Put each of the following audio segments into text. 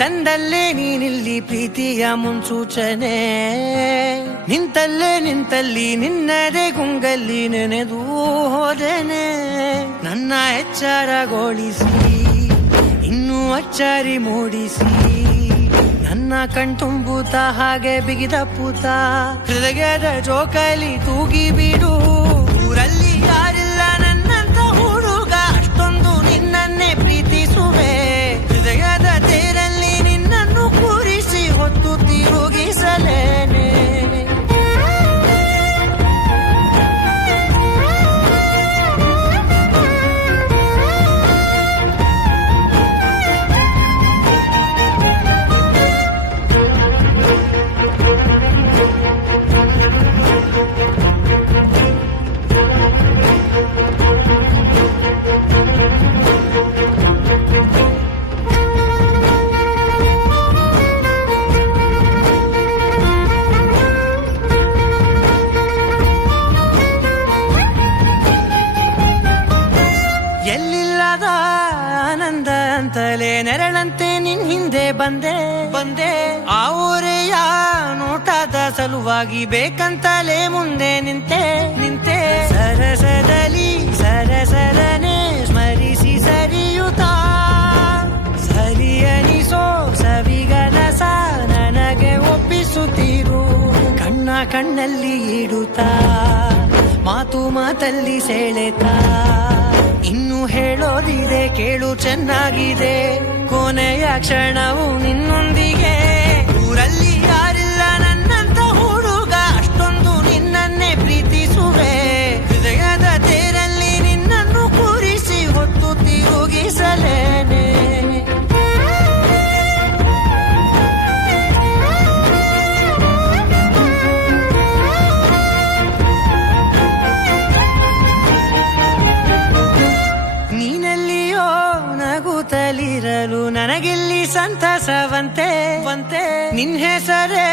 ತಂದಲ್ಲೇ ನೀನಿಲ್ಲಿ ಪ್ರೀತಿಯ ಮುನ್ಸೂಚನೆ. ನಿಂತಲ್ಲಿ ನಿನ್ನದೇ ಗುಂಗಲ್ಲಿ ನೆನೆದು ಹೋದೆನೆ. ನನ್ನ ಎಚ್ಚರಗೊಳಿಸಿ ಇನ್ನೂ ಅಚ್ಚರಿ ಮೂಡಿಸಿ ನನ್ನ ಕಣ್ತುಂಬುತ್ತ ಹಾಗೆ ಬಿಗಿದ ಪೂತ. ಹೃದಯದ ಜೋಕಾಲಿ ತೂಗಿ ಬಿಡು, ಊರಲ್ಲಿ ಯಾರಿಲ್ಲ ನನ್ನಂತ ಹುಡುಗ, ಅಷ್ಟೊಂದು ನಿನ್ನನ್ನೇ ಪ್ರೀತಿಸುವೆ. ಹೃದಯದ ತೇರಲ್ಲಿ ನಿನ್ನನ್ನು ಕೂರಿಸಿ ಹೊತ್ತು ತಿರುಗಿಸಲೇನೆ. ಎಲ್ಲಿಲ್ಲದ ಆನಂದ ಅಂತಲೇ ನೆರಳಂತೆ ನಿನ್ ಹಿಂದೆ ಬಂದೆ. ಆ ಊರೆಯ ನೋಟದ ಸಲುವಾಗಿ ಬೇಕಂತಲೇ ಮುಂದೆ ನಿಂತೆ. ಸರಸದಲ್ಲಿ ಸರಸರನೆ ಸ್ಮರಿಸಿ ಸರಿಯುತ್ತಾ ಸರಿಯನಿಸೋ ಸವಿಗನಸ ನನಗೆ ಒಪ್ಪಿಸುತ್ತೀರು. ಕಣ್ಣಲ್ಲಿ ಇಡುತ್ತಾ ಮಾತಲ್ಲಿ ಸೆಳೆತಾ ಇನ್ನು ಹೇಳೋದಿದೆ ಕೇಳು ಚೆನ್ನಾಗಿದೆ. ಕೊನೆಯ ಕ್ಷಣವು ನಿನ್ನೊಂದಿಗೆ, ಊರಲ್ಲಿ ಯಾರಿಲ್ಲ ನನ್ನಂತ ಹುಡುಗ, ಅಷ್ಟೊಂದು ನಿನ್ನನ್ನೇ ಪ್ರೀತಿಸುವೆ. ಹೃದಯದ ತೇರಲ್ಲಿ ನಿನ್ನನ್ನು ಕೂರಿಸಿ ಹೊತ್ತು ತಿರುಗಿಸಲೇನೆ. ನಗುತ್ತಲಿರಲು ನನಗಿಲ್ಲಿ ಸಂತಸವಂತೆ. ನಿನ್ ಹೆಸರೇ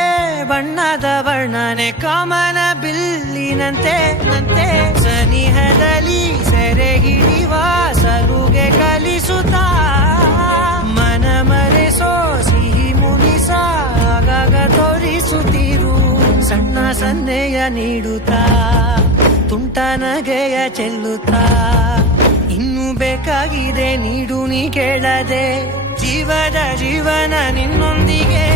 ಬಣ್ಣದ ವರ್ಣನೆ ಕಾಮನ ಬಿಲ್ಲಿನಂತೆ. ಸನಿಹದಲ್ಲಿ ಸೆರೆ ಹಿಡಿಯುವ ಸಲುಗೆ ಕಲಿಸುತ್ತಾ ಮನ ಮರೆಸೋ ಸಿಹಿ ಮುನಿಸ ಆಗಾಗ ತೋರಿಸುತ್ತಿರು. ಸಣ್ಣ ಸನ್ನೆಯ ನೀಡುತ್ತಾ ತುಂಟ ನಗೆಯ ಚೆಲ್ಲುತ್ತಾ ಇನ್ನು ಬೇಕಾಗಿದೆ ನೀಡು ನೀ ಕೇಳದೆ. ಜೀವನ ನಿನ್ನೊಂದಿಗೆ.